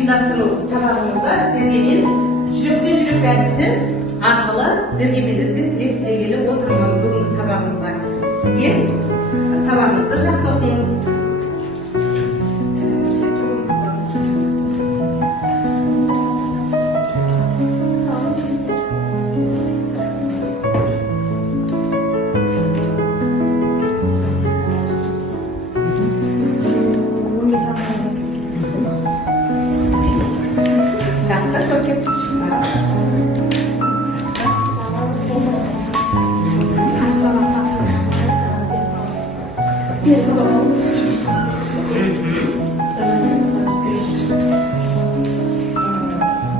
ұйымдастыру сабағымызда сіздерге мен жүректен жүрек әдісі арқылы сіздерге мен ізгі тілек тілегелі отырмын бүгінгі сабағымызға. Сізге сабағымызды жақсы оқыңыз.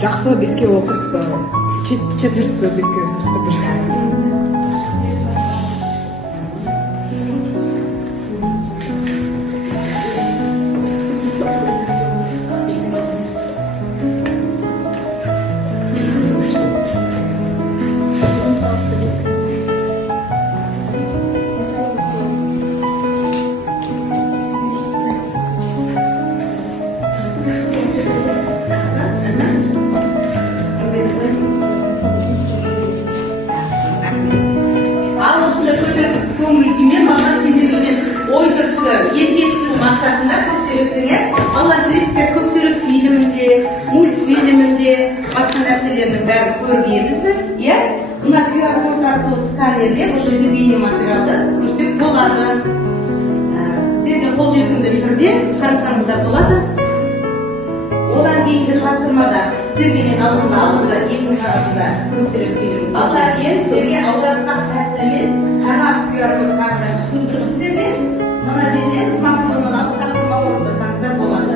Жақсы беске оқып, четвертті беске бітірші. Мақсатында Көксеректің Алла білесіздер, Көксерек фильмінде, мультфильмінде, басқа нәрселердің бәрін көргенбіз біз. Мына QR-код арқылы сканерде осы жерде бейнематериалды көрсек болады. Сіздерге қолжетімді түрде қарасаңыздар болады. Одан кейінгі тапсырмада сіздерге мен алдында екінші тарапында Көксерек фильмі. Балалар сіздерге аударыспақ тәсілімен қарап QR-код картадан шығып тұр сіздерге. Мына жерден смартфоннан алып тапсырма орындасаңыздар болады.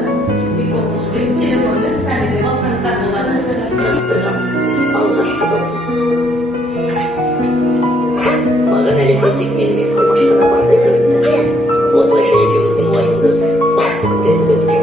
Телефонмен сканерлеп алсаңыздар болады. Жастырған алғашқы досым. Маған әлемде тек менімен құрбаш қана бардай көрінді. Осылайша екеуміздің уайымсыз бақытты күндеріміз өтіп жатты.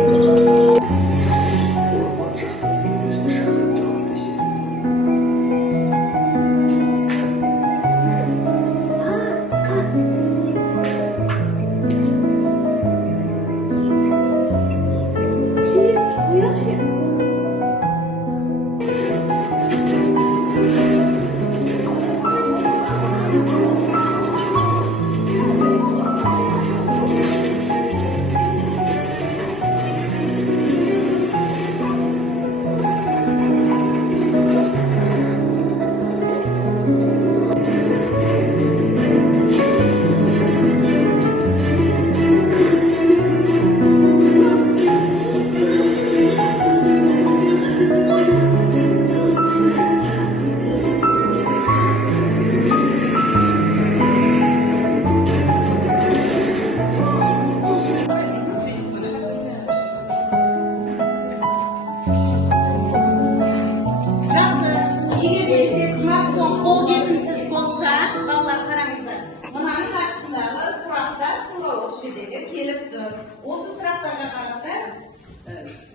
Келіп тұр. Осы сұрақтарға қарап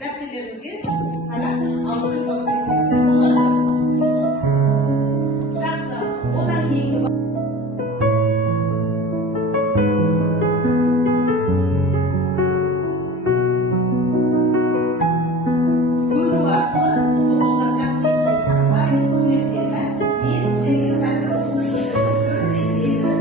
дәптерлеріңізге қарап алып жүріп болады. Жақсы. Одан кейінгі көру арқылы оқушылар жақсы естесін. Барлық түсініктерді мен сіздерге қазір осы сөздерді көрсетеді.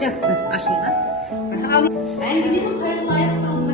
Жақсы, ашылды. Әңгіменің қайырлы аяқталуына